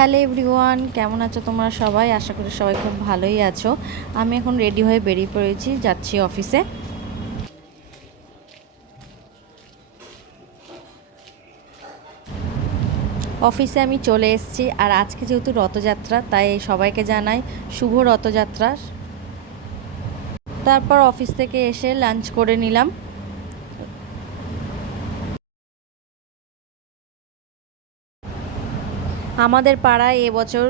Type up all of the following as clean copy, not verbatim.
Hello everyone, কেমন আছো তোমরা সবাই? আশা করি সবাই খুব ভালোই আছো। আমি এখন রেডি হয়ে বেরিয়ে পড়েছি, যাচ্ছি অফিসে। অফিসে আমি চলে এসেছি, আর আজকে যেহেতু রথযাত্রা তাই সবাইকে জানাই শুভ রথযাত্রা। তারপর অফিস থেকে এসে লাঞ্চ করে নিলাম। আমাদের পাড়ায় এবছর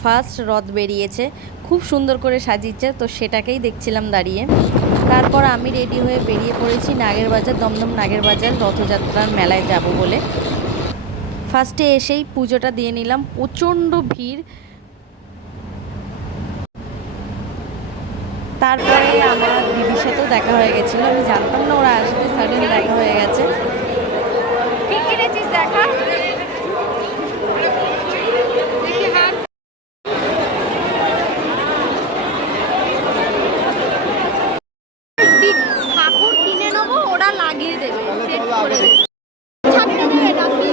ফার্স্ট রথ বেরিয়েছে, খুব সুন্দর করে সাজিয়েছে, তো সেটাকেই দেখছিলাম দাঁড়িয়ে। তারপর আমি রেডি হয়ে বেরিয়ে পড়েছি নাগের বাজার, দমদম নাগের বাজার রথযাত্রার মেলায় যাব বলে। ফার্স্টে এসেই পুজোটা দিয়ে নিলাম, প্রচণ্ড ভিড়। তারপরে আমার দিদির সাথেও দেখা হয়ে গেছিলো, আমি জানতাম না ওরা আসবে, সাডেন দেখা হয়ে গেছে। কি কিনেছিস দেখা? ঠাকুর কিনে নেবো, ওরা লাগিয়ে দেবে, সেট করে দেবে। ছাড়তে দেবে নাকি?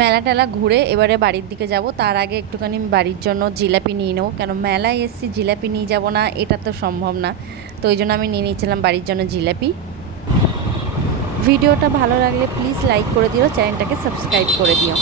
মেলা টেলা ঘুরে এবারে বাড়ির দিকে যাব। তার আগে একটুখানি বাড়ির জন্য জিলাপি নিয়ে নেবো, কেন মেলায় এসেছি জিলাপি নিয়ে যাব না এটা তো সম্ভব না। তো ওই জন্য আমি নিয়ে নিয়েছিলাম বাড়ির জন্য জিলাপি। ভিডিওটা ভালো লাগলে প্লিজ লাইক করে দিও, চ্যানেলটাকে সাবস্ক্রাইব করে দিও।